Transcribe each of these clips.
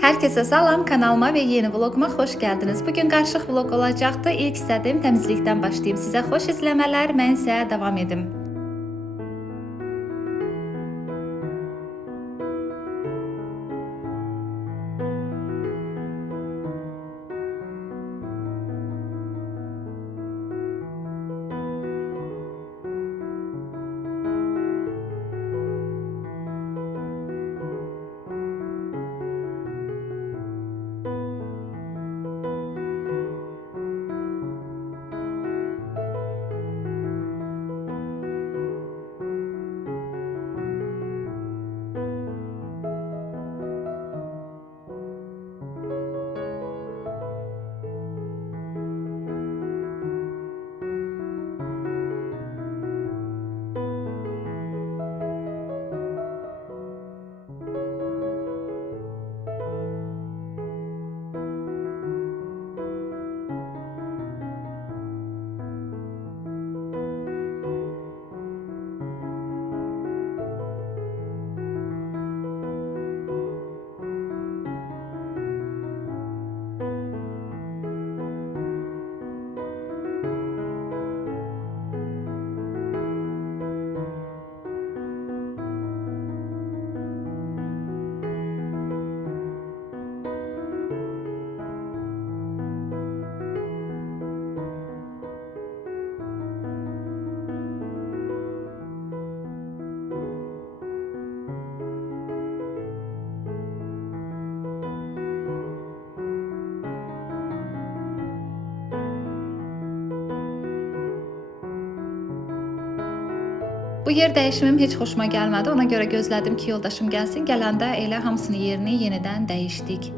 Herkese salam, kanalıma ve yeni vloguma hoş geldiniz. Bugün qarışıq vlog olacaqdı. İlk istədim təmizlikdən başlayayım. Sizə xoş izləmələr, mən isə davam edim. Bu yer dəyişimim heç xoşuma gəlmədi. Ona görə gözlədim ki, yoldaşım gəlsin. Gələndə elə hamısının yerini yenidən dəyişdik.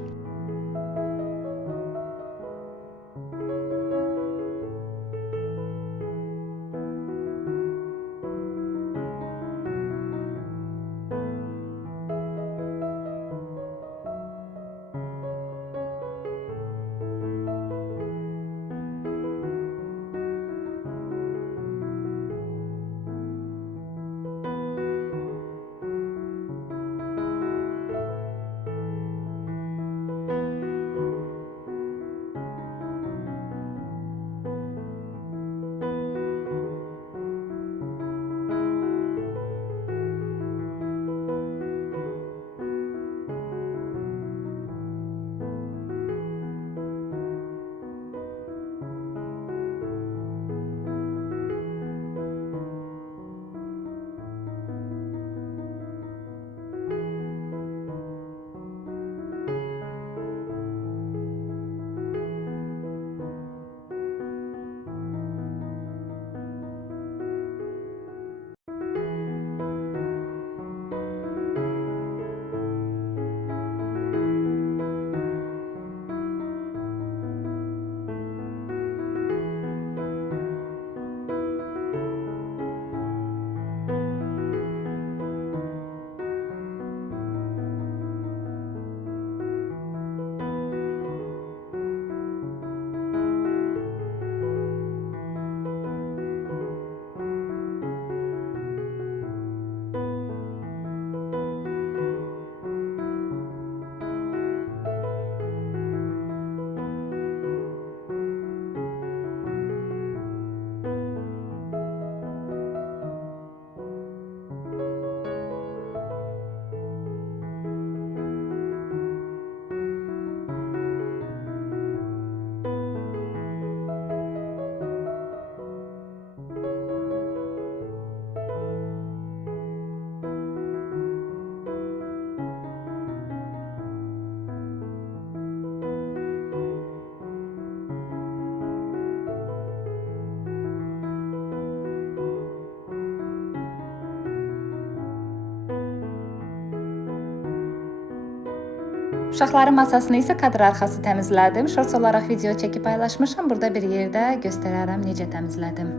Uşaqların masasını isə kadr arxası təmizlədim. Shorts olaraq video çəkib paylaşmışam. Burada bir yerdə göstərərəm necə təmizlədim.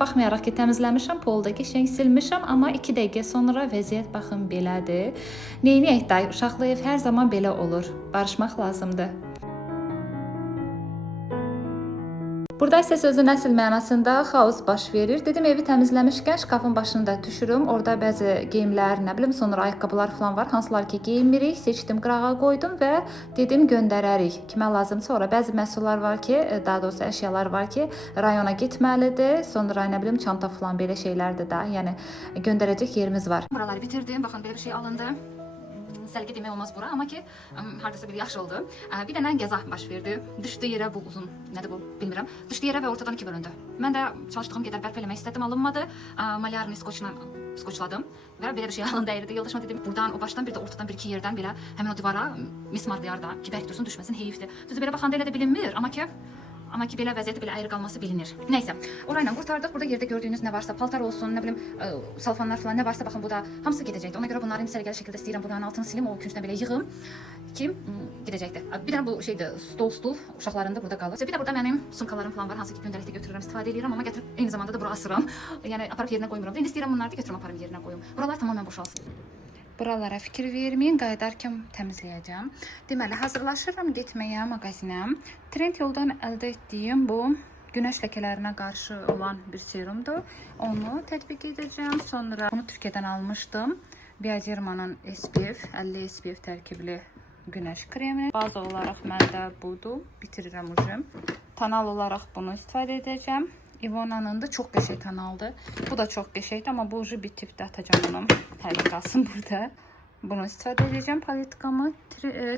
Baxmayaraq ki, təmizləmişəm, polu da qəşəng silmişəm, amma 2 dəqiqə sonra vəziyyət baxın belədir. Neyniyək day, uşaqlı ev hər zaman belə olur. Barışmaq lazımdır. Burada isə sözün əsl mənasında xaos baş verir. Dedim evi təmizləmişkən şkafın başını da düşürüm. Orada bəzi geyimlər, nə bilim, sonra ayaqqabılar falan var. Hansılar ki geyinmirik, seçdim, qırağa qoydum və dedim göndərərik. Kimə lazımsa ora. Bəzi məhsullar var ki, daha doğrusu əşyalar var ki, rayona getməlidir. Sonra nə bilim çanta falan belə şeylərdir də. Yəni göndərəcək yerimiz var. Buraları bitirdim. Baxın belə bir şey alındı. Səlqə demək olmaz bura, amma ki hardasa bir yaş oldu. Bir dənə qəza baş verdi. Düşdü yerə, bu uzun, nədir bu bilmirəm. Düşdü yerə və ortadan iki bölündü. Mən də çalışdığım qədər bərpa eləmək istədim, alınmadı. Malyarni skoçla skoçladım və belə bir şey alın dəyirdi. Yoldaşıma dedim, buradan, o başdan bir də ortadan bir-iki yerdən belə həmin o divara mismarlayar da ki, bərk dursun, düşməsin, heyifdir. Düzü belə baxanda elə də bilinmir, amma ki belə vəziyyəti belə ayrı qalması bilinir. Nəysə, orayla qurtardıq. Burada yerdə gördüyünüz nə varsa, paltar olsun, nə bilim, salfanlar falan nə varsa, baxın bu da hamısı gedəcəkdi. Ona görə bunları səliqəli şəkildə istəyirəm bunların altını silim, o küncdən belə yığım ki, gedəcəkdi. Bir dənə bu şeydir, stol uşaqlarında burada qalır. Bir də burada mənim sumkalarım falan var, hansı ki gündəlikdə götürürəm, istifadə edirəm, amma gətirib eyni zamanda da bura asıram. Yəni aparıb yerinə qoymuram. İndi istəyirəm bunları da götürüm, aparım yerinə qoyum. Buralar tamamilə boşalsın. Buralara fikir verməyin, qayıdarkən təmizləyəcəm. Deməli, hazırlaşıram getməyə mağazinə. Trend yoldan əldə etdiyim bu günəş ləkələrinə qarşı olan bir serumdur. Onu tətbiq edəcəm. Sonra bunu Türkiyədən almışdım. Biodermanın SPF 50 SPF tərkibli günəş kremini. Baza olaraq məndə budur. Bitirirəm ucum. Tonal olaraq bunu istifadə edəcəm. Ivona'nın da çox qəşəng tonaldır. Bu da çox qəşəngdir, amma bu ucu bitib də atacağam bunu. Hələ qalsın burada. Bunu istifadə edəcəm paletkamı.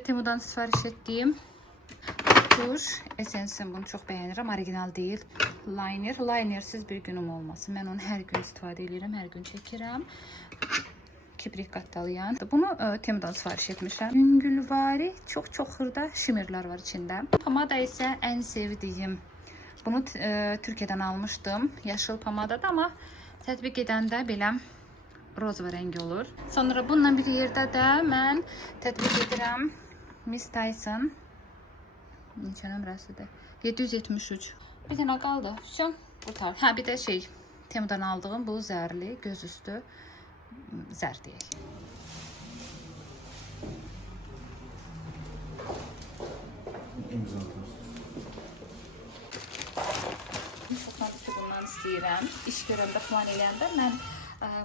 Temu'dan sifariş etdiyim tuş Essence'in, bunu çox bəyənirəm. Orijinal deyil. Linersiz bir günüm olmasın. Mən onu hər gün istifadə edirəm, hər gün çəkirəm. Kibrit qattalayan. Bunu Temu'dan sifariş etmişəm. Yüngülvari, çox xırda şimirlər var içində. Pomada isə ən sevdiyim. Bunu Türkiyədən almışdım. Yaşıl pomadadır, amma tətbiq edəndə belə rozva rəngi olur. Sonra bununla bir yerdə də mən tətbiq edirəm Miss Tyson. Neçə nömrəsidir? 773. Bir dənə qaldı. Son qutar. Hə, bir də şey, Temu'dan aldığım bu zərli, göz üstü zər deyək. Bundan istəyirəm. İş görəndə falan eləyəndə mən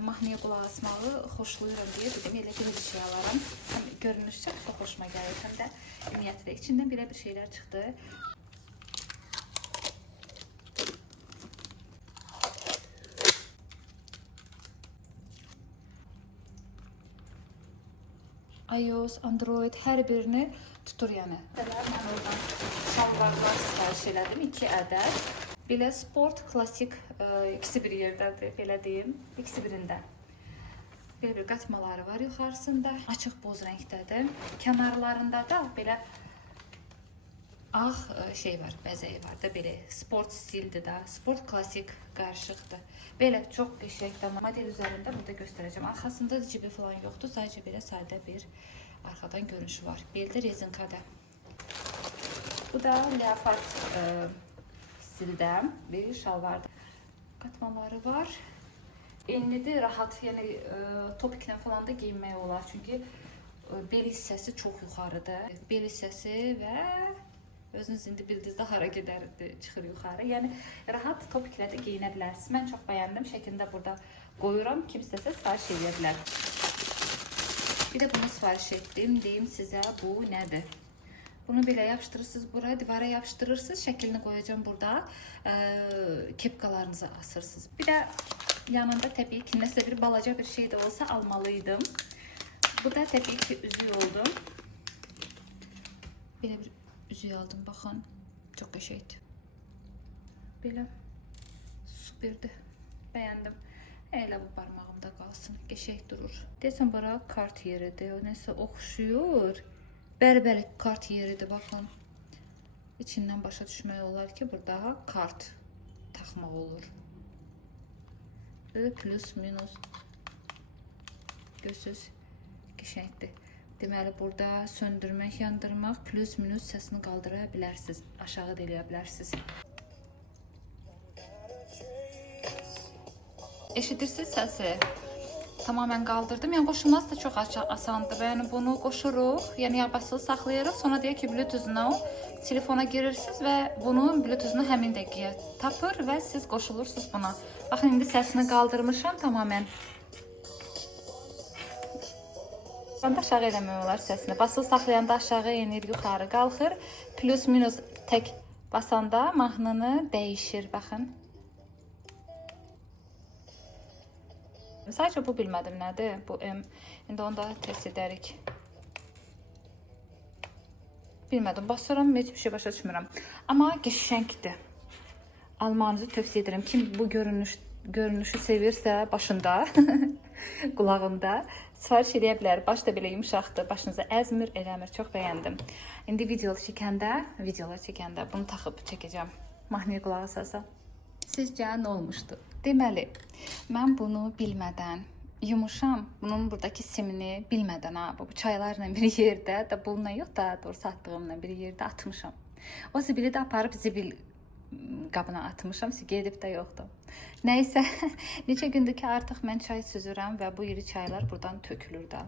mahnıya qulaq asmağı xoşlayıram deyə dedim, elə bir şey alaram. Həm görünüşcə çox xoşuma gəlir, həm də ümumiyyətlə içindən belə bir şeylər çıxdı. iOS, Android hər birini tutur yəni. Mən oradan şalvarlar sifariş elədim, 2 ədəd. Belə sport, klasik, ikisi bir yerdədir, belə deyim, ikisi birində. Belə bir qatmaları var yuxarısında, açıq boz rəngdədir. Kənarlarında da belə ağ şey var, bəzəyi var da, belə sport stildir da, sport klasik qarışıqdır. Belə çox qəşəngdir. Model üzərində burada göstərəcəm. Arxasında cibi falan yoxdur, sadəcə belə sadə bir arxadan görünüşü var. Beldə rezinkada. Bu da leopard stildə bir şalvardır. Qatmaları var. Enlidir, rahat, yəni topiklə falan da geyinmək olar. Çünki bel hissəsi çox yuxarıdır. Bel hissəsi və özünüz indi bildiniz də hara gedərdi, çıxır yuxarı. Yəni rahat topiklə də geyinə bilərsiniz. Mən çox bəyəndim. Şəklində burada qoyuram. Kim istəsə sifariş edə bilər. Bir də bunu sifariş etdim. Deyim sizə bu nədir? Bunu belə yapışdırırsınız bura, divara yapışdırırsınız. Şəklini qoyacağım burada. Kepkalarınızı asırsınız. Bir də yanında təbii ki, nəsə bir balaca bir şey də olsa almalıydım. Bu da təbii ki, üzük oldu. Belə bir üzük aldım, baxın. Çox qəşəngdir. Belə superdir. Bəyəndim. Elə bu barmağımda qalsın. Qəşəng durur. Deyəsən, bura kart yeridir. O nəsə oxşuyur. Bəli, kart yeridir, baxın. İçindən başa düşmək olar ki, burada kart taxmaq olur. Plus, minus. Görürsünüz, qəşəngdir. Deməli, burada söndürmək, yandırmaq, plus, minus səsini qaldıra bilərsiniz. Aşağı da eləyə bilərsiniz. Eşidirsiniz səsi? Tamamen qaldırdım. Yəni qoşulması da çox asandır. Yəni bunu qoşuruq, yəni yağ basılı saxlayırıq. Sonra deyək ki, Bluetooth-la telefona girirsiniz və bunun Bluetooth-unu həmin dəqiqəyə tapır və siz qoşulursunuz buna. Baxın, indi səsini qaldırmışam tamamilə. Basanda aşağı eləmək olar səsini. Basılı saxlayanda aşağı enir, yuxarı qalxır. Plus minus tək basanda mahnını dəyişir, baxın. Sadəcə bu bilmədim nədir? Bu M. İndi onu da test edərik. Bilmədim, basıram, heç bir şey başa düşmürəm. Amma qəşəngdir. Almanızı tövsiyə edirəm. Kim bu görünüşü sevirsə başında, qulağında sifariş edə bilər. Baş da belə yumşaqdır, başınızı əzmir, eləmir. Çox bəyəndim. İndi videolar çəkəndə bunu taxıb çəkəcəm. Mahnıya qulaq asasam. Sizcə nə olmuşdu? Deməli, mən bunu bilmədən yumuşam. Bunun buradakı simini bilmədən bu çaylarla bir yerdə, da bununla yox da, doğrusu atdığımla bir yerdə atmışam. O zibili də aparıb zibil qabına atmışam, gedib də yoxdur. Nəysə, neçə gündür ki artıq mən çay süzürəm və bu iri çaylar buradan tökülür də.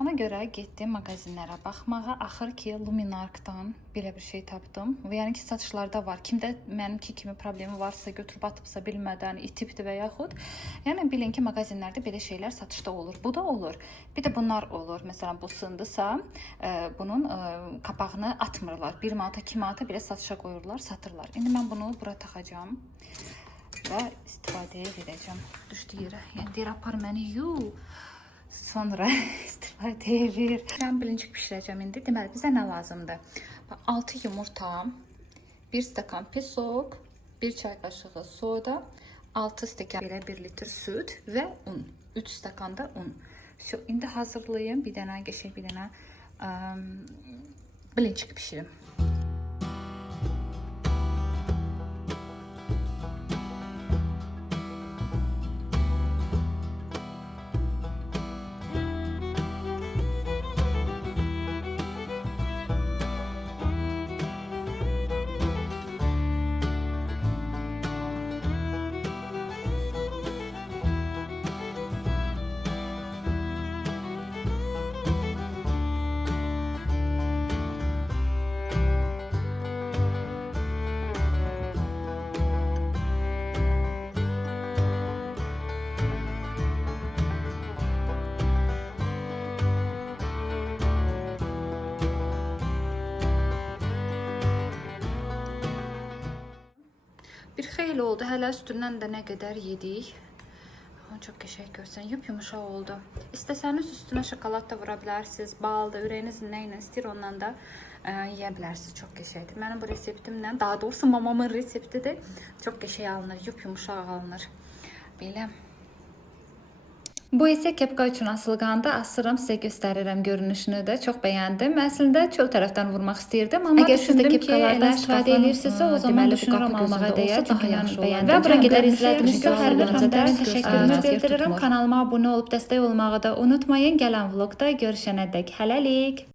Ona görə getdim mağazinlərə baxmağa. Axır ki Luminarkdan belə bir şey tapdım. Və yəni ki satışlarda var. Kimdə mənimki kimi problemi varsa, götürüb atıbsa bilmədən, itibdir və yaxud. Yəni bilin ki mağazinlərdə belə şeylər satışda olur. Bu da olur. Bir də bunlar olur. Məsələn bu sındısa, bunun kapağını atmırlar. 1 manata, 2 manata belə satışa qoyurlar, satırlar. İndi mən bunu bura taxacağım və istifadəyə verəcəm. Düşdü yerə. Yəni deyir apar məni sonra istifadəyə ver. Mən bilincik bişirəcəm indi. Deməli bizə nə lazımdır? 6 yumurta, 1 stəkan pesok, 1 çay qaşığı soda, 6 stəkan belə 1 litr süd və un. 3 stəkan da un. İndi hazırlayım. Bir dənə qəşəng bir dənə bilincik bişirim. Bir xeyli oldu. Hələ üstündən də nə qədər yedik. Çox qəşəng görsən, yumuşaq oldu. İstəsəniz üstünə şokolad da vura bilərsiniz. Bal da, ürəyiniz nə ilə istəyir ondan da yeyə bilərsiniz. Çox qəşəngdir. Mənim bu reseptimlə, daha doğrusu mamamın reseptidir. Çox qəşəng alınır, yumuşaq alınır. Belə. Bu isə kepka üçün asılqanda asıram, sizə göstərirəm görünüşünü də. Çox bəyəndim. Əslində çöl tərəfdən vurmaq istəyirdim, amma əgər siz də kepkalardan istifadə edirsinizsə, o zaman düşünürəm almağa dəyər, daha yaxşı olar. Və bura qədər izlədinizsə, hər bir hamıdan təşəkkürümü bildirirəm. Kanalıma abunə olub dəstək olmağı da unutmayın. Gələn vlogda görüşənədək hələlik.